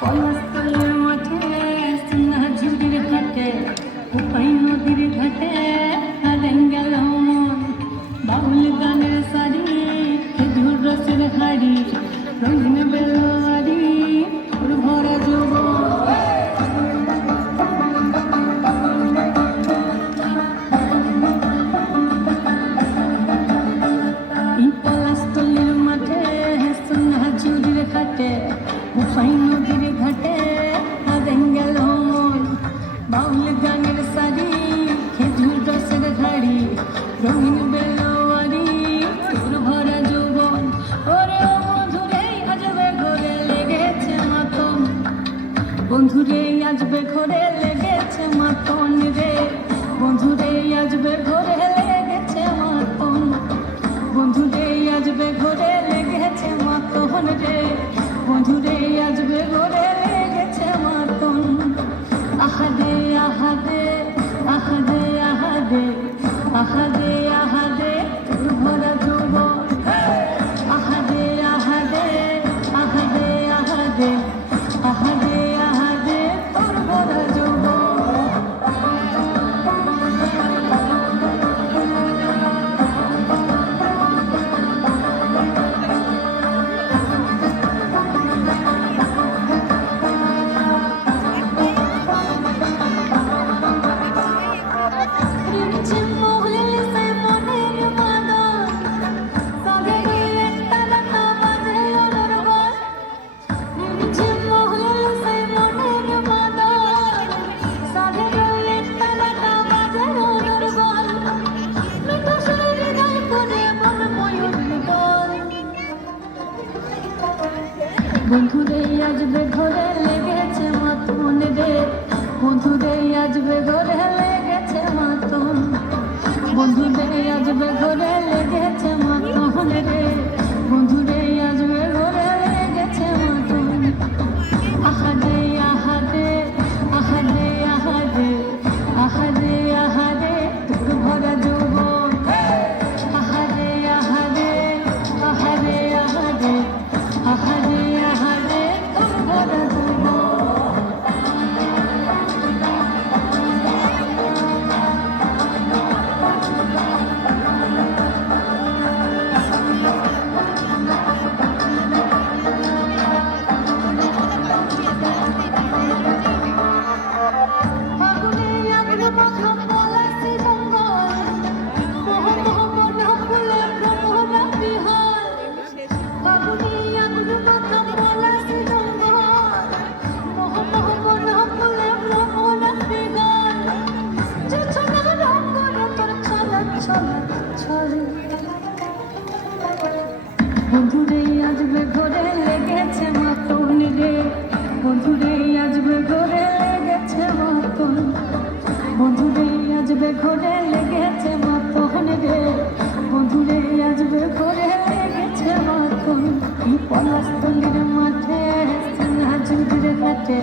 পলাশতলের মাঠে সোনা ঝুড়ির ঘাটে উপাই নদীর ঘাটে হারেন গেল মন বাউল গানের শাড়ি খেজুর রসের হাড়ি রঙিন বেলোয়ারি ওর ভরা যৌবন পলাশতলের মাঠে সোনা ঝুড়ির ঘাটে উপাই নদীর ঘাটে হারেন গেল মন বাউল গানের শাড়ি খেজুর রসের হাড়ি রঙিন বেলোয়ারি তোর ভরা যৌবন ওরে ও বন্ধুরে আজবে ঘরে লেগেছে মাতন বন্ধুরে আজবে ঘরে লেগেছে মাতন রে বন্ধুরে আজবে ঘরে লেগেছে মাতন বন্ধুরে আজবে ঘরে লেগেছে মাতন রে বন্ধুরে আজবে ঘরে লেগেছে মাতন আহাদে আহাদে আহাদে আহাদে আহাদে আহাদে তোর ভরা যৌবন আহাদে আহাদে আহাদে আহাদে আহাদে আহাদে তোর ভরা যৌবন বন্ধুরে আজবে ঘরে লেগেছে মাতন রে বন্ধুরে আজবে ঘরে লেগেছে মাতন বন্ধুরে আজবে ঘরে লেগেছে মাতন রে বন্ধুরে আজবে ঘরে লেগেছে মাতন আহাদে আহাদে আহাদে আহাদে আহাদে আহাদে তোর ভরা যৌবন আহাদে আহাদে আহাদে আহাদে আহাদে আহাদে তোর ভরা যৌবন বন্ধুরে আজবে ঘরে লেগেছে মাতন রে বন্ধুরে আজবে ঘরে লেগেছে মাতন বন্ধুরে আজবে ঘরে লেগেছে মাতন রে বন্ধুরে আজবে ঘরে লেগেছে মাতন পলাশতলের মাঠে সোনা ঝুড়ির ঘাটে